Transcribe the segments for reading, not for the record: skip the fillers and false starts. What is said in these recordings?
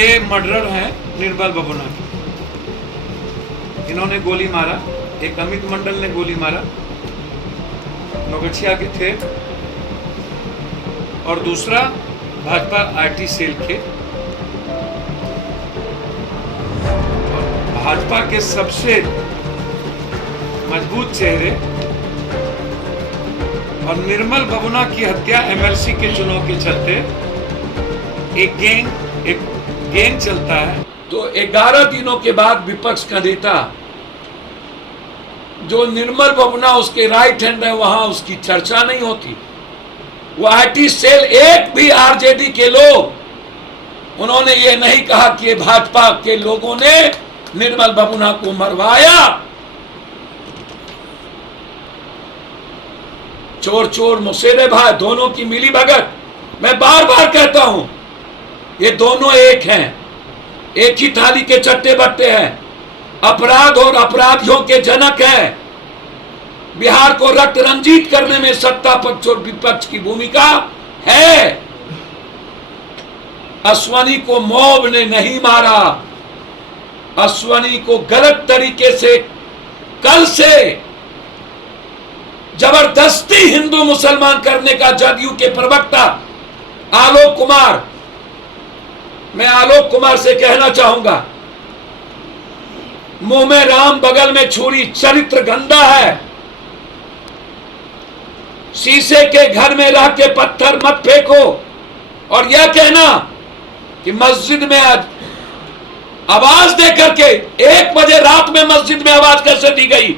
ये मर्डरर हैं निर्मल बबुना के। इन्होंने गोली मारा, एक अमित मंडल ने गोली मारा, नौगछिया के थे, और दूसरा भाजपा आईटी सेल के। भाजपा के सबसे मजबूत चेहरे और निर्मल बबुना की हत्या एमएलसी के चुनाव के चलते एक गैंग चलता है। तो 11 दिनों के बाद विपक्ष का नेता जो निर्मल बबुना उसके राइट हैंड है, वहां उसकी चर्चा नहीं होती। वो आईटी सेल, एक भी आरजेडी के लोग उन्होंने ये नहीं कहा कि भाजपा के लोगों ने निर्मल बबुना को मरवाया। चोर चोर मुसेरे भाई दोनों की मिली भगत। मैं बार बार कहता हूं, ये दोनों एक हैं, एक ही थाली के चट्टे बट्टे हैं, अपराध और अपराधियों के जनक हैं। बिहार को रक्त रंजित करने में सत्ता पक्ष और विपक्ष की भूमिका है। अश्वनी को मॉब ने नहीं मारा, अश्वनी को गलत तरीके से कल से जबरदस्ती हिंदू मुसलमान करने का जदयू के प्रवक्ता आलोक कुमार, मैं आलोक कुमार से कहना चाहूंगा, मुंह में राम बगल में छुरी, चरित्र गंदा है। शीशे के घर में रह के पत्थर मत फेंको। और यह कहना कि मस्जिद में आज आवाज दे करके 1 बजे रात में मस्जिद में आवाज कैसे दी गई,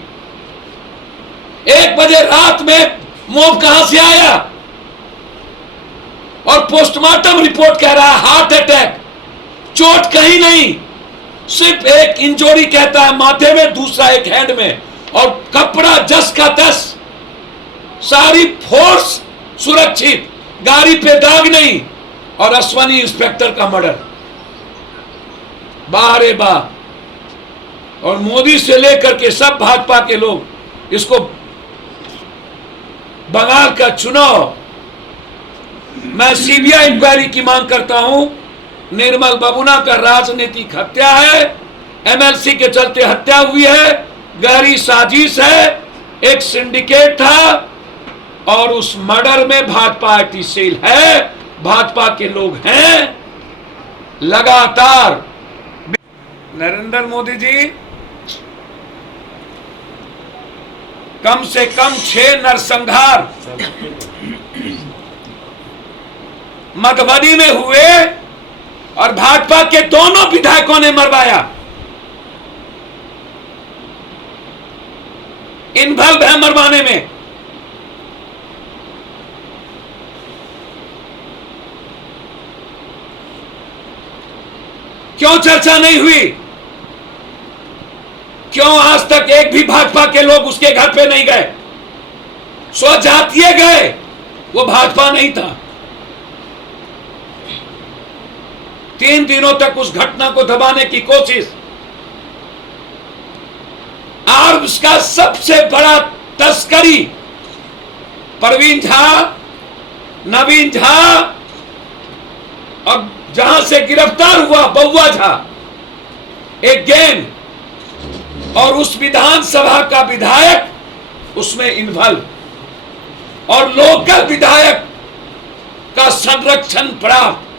1 बजे रात में मॉब कहां से आया, और पोस्टमार्टम रिपोर्ट कह रहा है हार्ट अटैक, चोट कहीं नहीं, सिर्फ एक इंजरी कहता है माथे में, दूसरा एक हैंड में, और कपड़ा जस का तस, सारी फोर्स सुरक्षित, गाड़ी पे दाग नहीं, और अश्वनी इंस्पेक्टर का मर्डर। बारे बा। और मोदी से लेकर के सब भाजपा के लोग इसको बंगाल का चुनाव, मैं सीबीआई इंक्वायरी की मांग करता हूं। निर्मल बबुना का राजनीतिक हत्या है, एमएलसी के चलते हत्या हुई है, गहरी साजिश है, एक सिंडिकेट था, और उस मर्डर में भाजपा आईटी सेल है, भाजपा के लोग हैं। लगातार नरेंद्र मोदी जी कम से कम 6 नरसंहार मधुबनी में हुए, और भाजपा के दोनों विधायकों ने मरवाया। इन्वॉल्व है मरवाने में। क्यों चर्चा नहीं हुई? क्यों आज तक एक भी भाजपा के लोग उसके घर पे नहीं गए? स्वजातीय गए, वो भाजपा नहीं था। 3 दिनों तक उस घटना को दबाने की कोशिश, और उसका सबसे बड़ा तस्करी परवीन झा, नवीन झा, और जहां से गिरफ्तार हुआ बउआ झा, एक गैंग, और उस विधानसभा का विधायक उसमें इन्वॉल्व, और लोकल विधायक का संरक्षण प्राप्त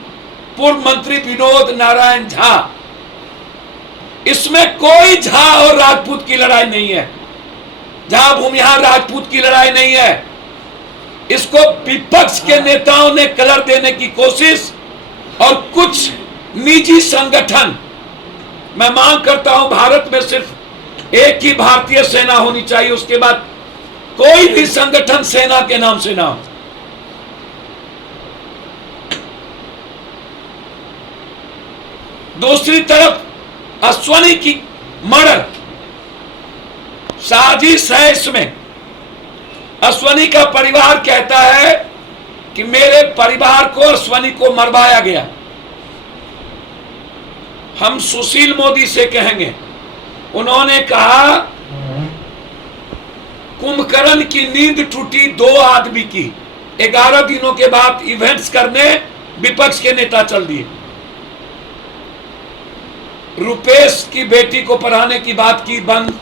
पूर्व मंत्री विनोद नारायण झा। इसमें कोई झा और राजपूत की लड़ाई नहीं है, झा भूमिहार राजपूत की लड़ाई नहीं है। इसको विपक्ष के नेताओं ने कलर देने की कोशिश, और कुछ निजी संगठन। मैं मांग करता हूं, भारत में सिर्फ एक ही भारतीय सेना होनी चाहिए, उसके बाद कोई भी संगठन सेना के नाम से ना हो। दूसरी तरफ अश्वनी की मर्डर साजिश है। इसमें अश्वनी का परिवार कहता है कि मेरे परिवार को, अश्वनी को मरवाया गया। हम सुशील मोदी से कहेंगे, उन्होंने कहा कुंभकर्ण की नींद टूटी 2 आदमी की। 11 दिनों के बाद इवेंट्स करने विपक्ष के नेता चल दिए। रुपेश की बेटी को पढ़ाने की बात की बंद,